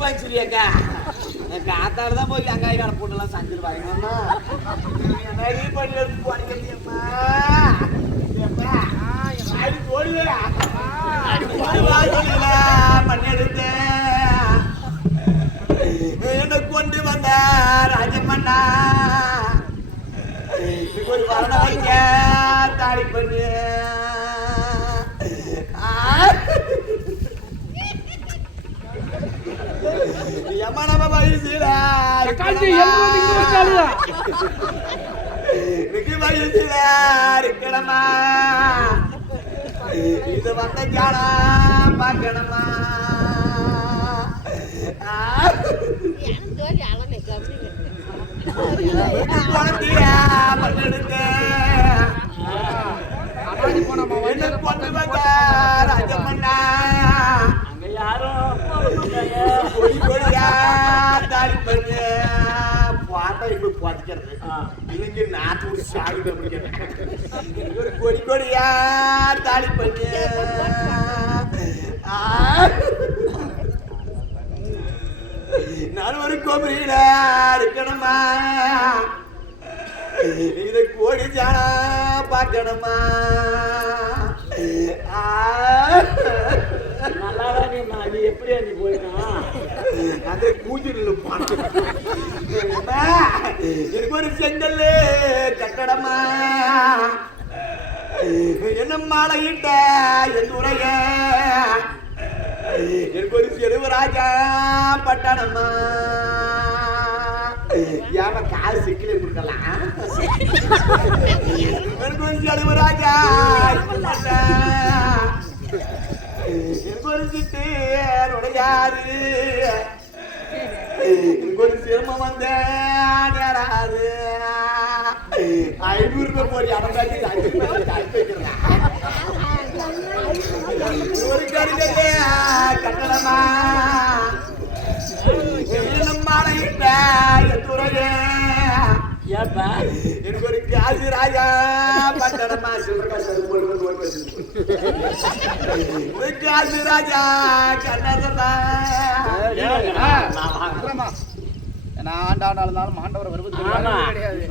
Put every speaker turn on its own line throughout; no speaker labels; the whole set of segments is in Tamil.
கொடுப்பாங்க எங்க காத்தால தான் போய் வெங்காய கடை போட்டுலாம் சந்தில் என்ன பண்ணி எடுத்து. கொண்டு வந்த ராஜமண்ணா. ஒரு வரண வைக்க தாடி பண்ணு. இருக்கணுமா இது வந்த ஜானா பார்க்கணுமா குழந்தையா
போன
என்ன கொண்டு வந்த ராஜமண்ணா
அங்க யாரும்
கொடி கொடியா தாடி பண்ணு பாட்டா இப்ப புதைக்கிறது இல்லைங்க நாட்டு ஒரு சாகுது அப்படிங்கிறது ஒரு கொடி கொடியா தாடி பண்ணு. நான் ஒரு கோபுரியில இருக்கணுமா? இதை கோடி ஜானா பார்க்கணுமா? ஆ.
நான் நீ எப்படியா நீ போயிட்டான்
அந்த கூஜில் பணம் எனக்கு ஒரு செங்கல் கட்டடமா. என்ன மாலையிட்ட என் உரைய எனக்கு ஒரு செருவராஜா பட்டணமா. ஏமா கால் சிக்கல கொடுக்கலாம். எனக்கு ஒரு செருவராஜா எனக்கு ஒரு சிட்டு நுழையாது எனக்கு ஒரு சிரமம் வந்த நேராது ஐநூறு ரூபாய் போய் இடம் காட்டி ஒரு கருகே கட்டணமா நம்மாலையிட்ட துறையே
ஏப்பா
எனக்கு ஒரு காசு ராஜா பட்டணமா சிவகாசு ஒரு காசு ராஜா கண்ணா
நான் ஆண்டாண்டா இருந்தாலும் ஆண்டவர் வருவது. கிடையாது.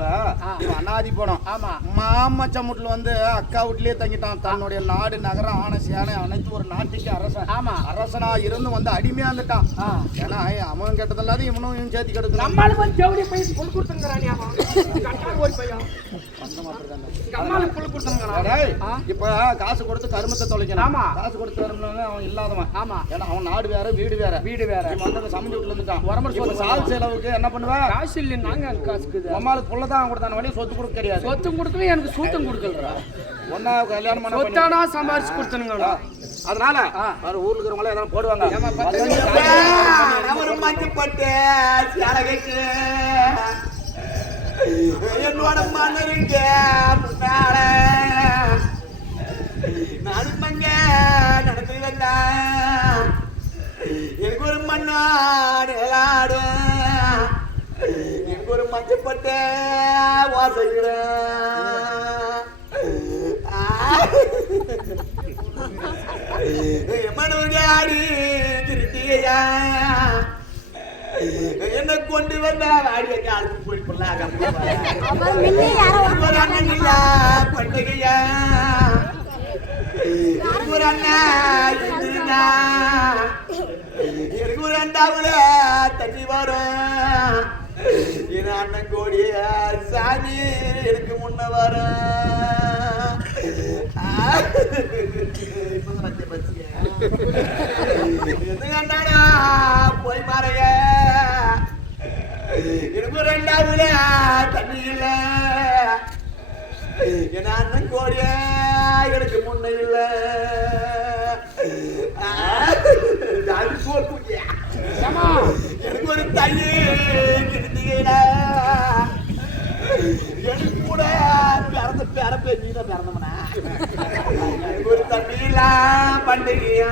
அனாதி போனோம்.
ஆமா.
மாமச்ச வீட்டுல வந்து அக்கா வீட்லயே தங்கிட்டான். தன்னுடைய நாடு நகரம் ஆன சியானை அனைத்து ஒரு நாட்டுக்கு அரசன்.
ஆமா.
அரசனா இருந்து வந்து அடிமையா இருந்துட்டான். ஏன்னா அவன் கேட்டதல்லாத இவனும் இவன் சேர்த்து கெடுக்கலாம்
நம்மளுக்கு வந்து ஜவுளி போய் புல் கொடுத்துங்கிறானே பையன்.
இப்ப காசு கொடுத்து கருமத்தை தொலைக்கணும். காசு கொடுத்து வரணும்னு அவன் இல்லாதவன்.
ஆமா.
ஏன்னா அவன் நாடு வேற வீடு வேற.
வீடு வேற.
சமைஞ்சு வீட்டுல இருந்துட்டான்
உரம்பு
சால் செலவுக்கு என்ன பண்ணுவ?
காசு இல்லை நாங்க காசுக்குது
அம்மாளுக்கு புள்ளதான் கொடுத்தான வழி சொத்து கொடுக்க கிடையாது
சொத்தும் கொடுக்கல எனக்கு சூத்தம் கொடுக்கலடா.
ஒன்னா கல்யாணம் பண்ண
சொத்தானா சம்பாரிச்சு கொடுத்தனுங்கடா.
அதனால வேற ஊர்ல இருக்கிறவங்கள எதாவது போடுவாங்க
ஒரு மஞ்சப்பட்டு சேலகைக்கு என்னோட மன்னருக்கு முன்னால நானும் மங்க நடந்து வந்தேன் எனக்கு ஒரு மண்ணாடு மஞ்சப்பட்டு வாசைக்கிறேன் மனோஜாடி திருட்டியா என்ன கொண்டு வந்த வாடிய காலத்து போய் இல்ல பண்டிகையா? ஒரு அண்ணா இருந்தா எனக்கு ஒரு அண்டாவுல தண்ணி வரும் என் அண்ணன் கோடிய சாமி எனக்கு முன்ன கண்டாடா போய் மாறைய எனக்கு ரெண்டாவது தண்ணி இல்ல. என் அண்ணன் கோடிய எனக்கு முன்ன இல்ல. எனக்கு ஒரு தையே கிருத்திகையில எனக்கு கூட பிறந்த பிறப்ப நீ தான் பிறந்தவனா? எனக்கு ஒரு தண்ணியில பண்டிகையா?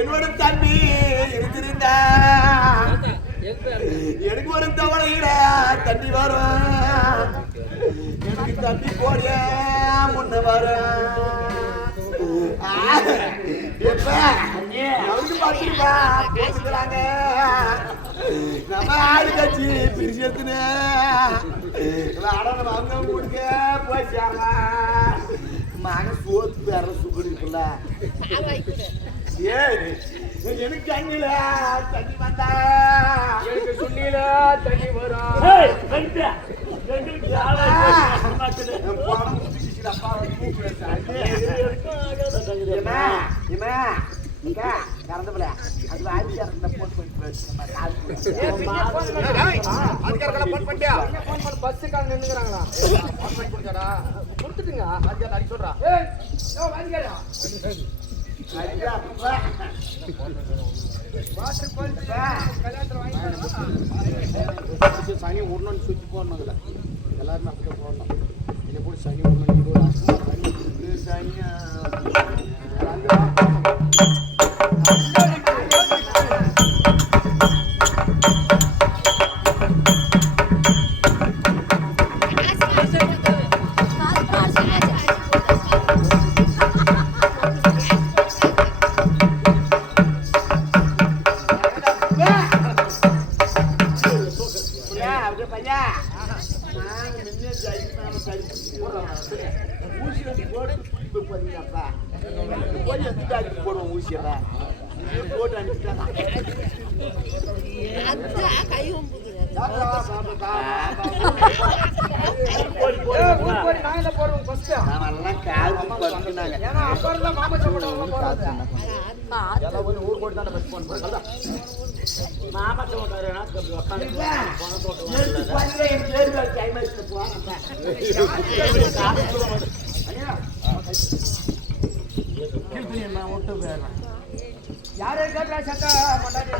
என்னோட தம்பி இருந்திருந்தா. எனக்கு ஒரு தவணையில தண்ணி வரும். எனக்கு தண்ணி போடிய முன்ன வரும். அவருக்கு பார்த்துருப்பா போட்டுக்கிறாங்க நம்ம ஆடு கட்சி பிரிச்சு எடுத்துன்னு அடங்க அவங்க கொடுக்க போய் சேரலாம். மகன் சோத்து வேற இருக்குல்ல. ஏய் எனக்கு கண்ணில தண்ணி வந்தா.
சுண்ணில தண்ணி வரும்.
வெங்க
அது வாங்கி கறந்த போட்டு போயிட்டு
ஃபோன் பண்ணி- பஸ்ஸுக்காக நின்னுக்கிறாங்களா?
போன் பண்ணி கொடுத்தாடா
கொடுத்துட்டுங்க.
அதுக்கார அடி சொல்றா
ஏய், யோ,
சனி உடனே சுத்தி போடணும் அதுல எல்லாருமே அப்படியே போடணும் இதை போய் சனி உடனே சனி
ஊசி வச்சு போடு, இப்ப போறீங்கப்பா. போய் எதுக்கு அடிச்சு போடுவோம் ஊசியெல்லாம்? இது போட்டு அனுப்பிட்டாங்க. பாப்பா, விட்டு போயிடுறேன்.
கேட்டா மண்டாடி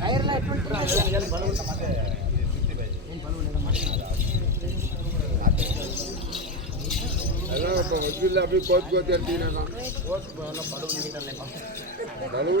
கயிறுலாம் எட்டு விட்டுறாங்க.
அதான் இப்போ வக்கீல் அப்படியே கோத்து கோத்து எடுத்தீங்கன்னா நடுவு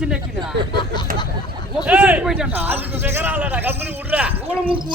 வலிச்சு நக்கினா போயிட்டான்டா.
அதுக்கு பெகராலடா கம்பெனி விடுறா.
அவ்வளவு மூக்கு